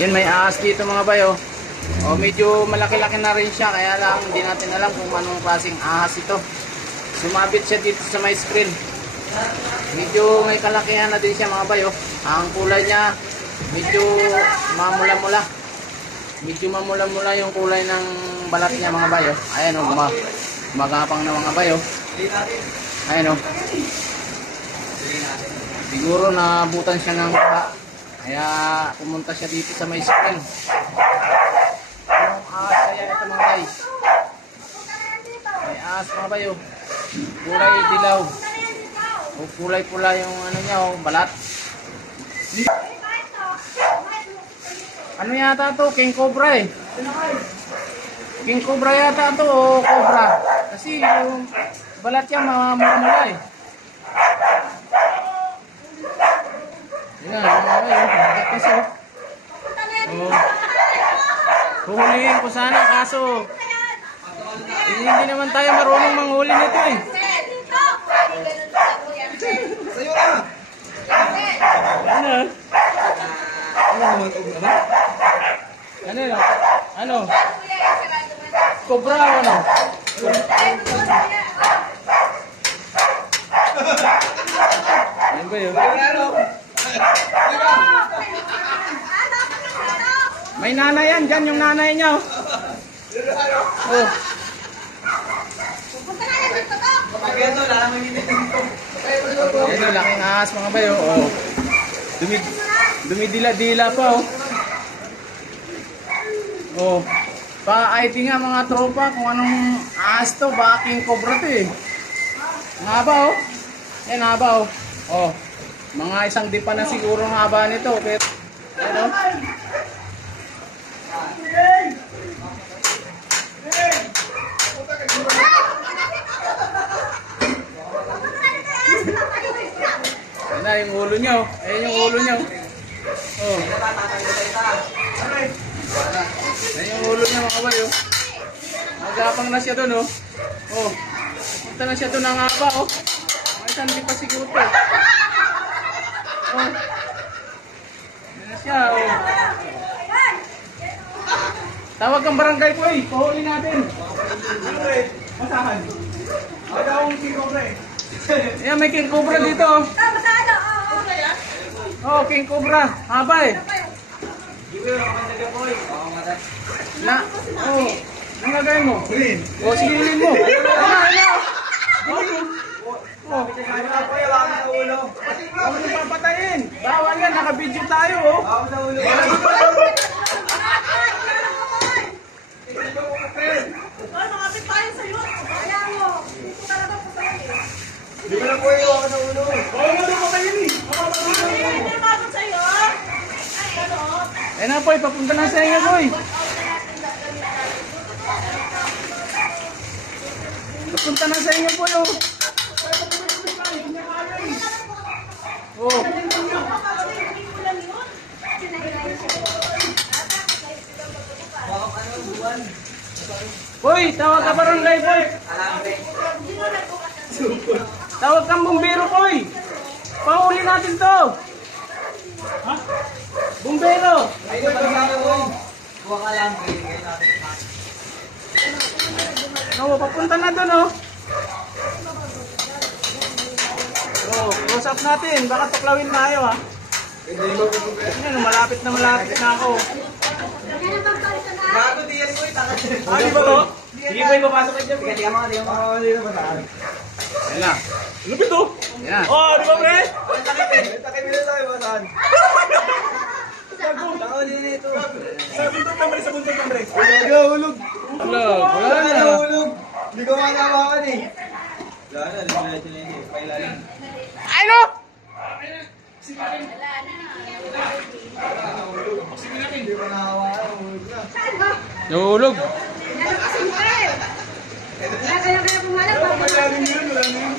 Yun, may ahas dito mga bayo. O, medyo malaki-laki na rin siya, kaya lang hindi natin alam kung anong klaseng ahas ito. Sumabit siya dito sa may screen. Medyo may kalakihan na din siya mga bayo. Ang kulay niya medyo mamula-mula. Medyo mamula-mula yung kulay ng balat niya mga bayo. Ayan o, magapang na mga bayo. Ayan o. Siguro nabutan siya ng baha. Kaya pumunta siya dito sa may screen. Anong ahas kaya ito mga guys? May ahas mga bayo. Kulay dilaw. O kulay pula yung ano niya o, balat. Ano yata to? King Cobra eh. King Cobra yata to o Cobra. Kasi yung balat niya mamula eh. Yan, bakit kasi huhulihin ko sana kaso hindi naman tayo marunong manghuli nito eh. Sa'yo na! Ano? Ano naman ito na? Ano? Ano? Cobra o ano? Ano ba yun? May nanay yan, dyan yung nanay niya. Oh. Yan yung laking ahas mga bayo. Oh. Dumidila-dila pa oh. Oh. Pa-IT nga mga tropa kung anong ahas to. Baka King Cobra to eh. Ang haba oh. Yan haba oh. Oh. Mga isang dipa na siguro ang haba nito. Pero, ano? Yan na yung ulo niya oh. Ayan yung ulo niya oh. Oh. Ayan yung ulo niya mga kabayo. Magapang na siya doon oh. Oh. Punta na siya doon ang haba oh. Mga isang dipa siguro to. Oh. Yan na siya oh. Tawag kang barangay po eh. Pahuli natin. Ano eh? Masahan. Ako daw ang King Cobra eh. Ayan, may King Cobra dito oh. Oh, King Cobra. Haba eh. Na, oh. Anong gagawin mo? Silin. Oh, silin mo. Ano? Oh. Huwag mong papatayin. Bawal yan. Naka-video tayo oh. Di ba na po yung ako sa ulo? Oo, ano pa kayo ni? Eh na po, papunta na sa inyo po eh. Papunta na sa inyo po yun. Oh. Boy, tawag ka barangay boy. Tawag kang bumbero boy. Pahuli natin to. Ha? Bumbero. Buwa ka lang. No, papunta na doon oh. Oh, close up natin. Baka tuklawin tayo ha. Yan, malapit na ako. Gago diyan ko itakas. Ano ba to? Sige po, ipapasok kayo dyan. Hindi ka mga, hindi ka mga, hindi ka masaan. Yan na. Lupit to. Yan. Oh, di ba pre? Ang takip eh. Ang takip nila tayo, masaan. Baka uli na ito. Sa buntog ng pre, sa buntog ng pre. Hulog. Wala na. Hulog. Hindi ko manawakan eh. Wala na, limulat nila yun. Pailalim. Ano? Hindi ko nahawakan. Hulog na. Nahulog. Kaya pumalak. Malalim yun, malalim.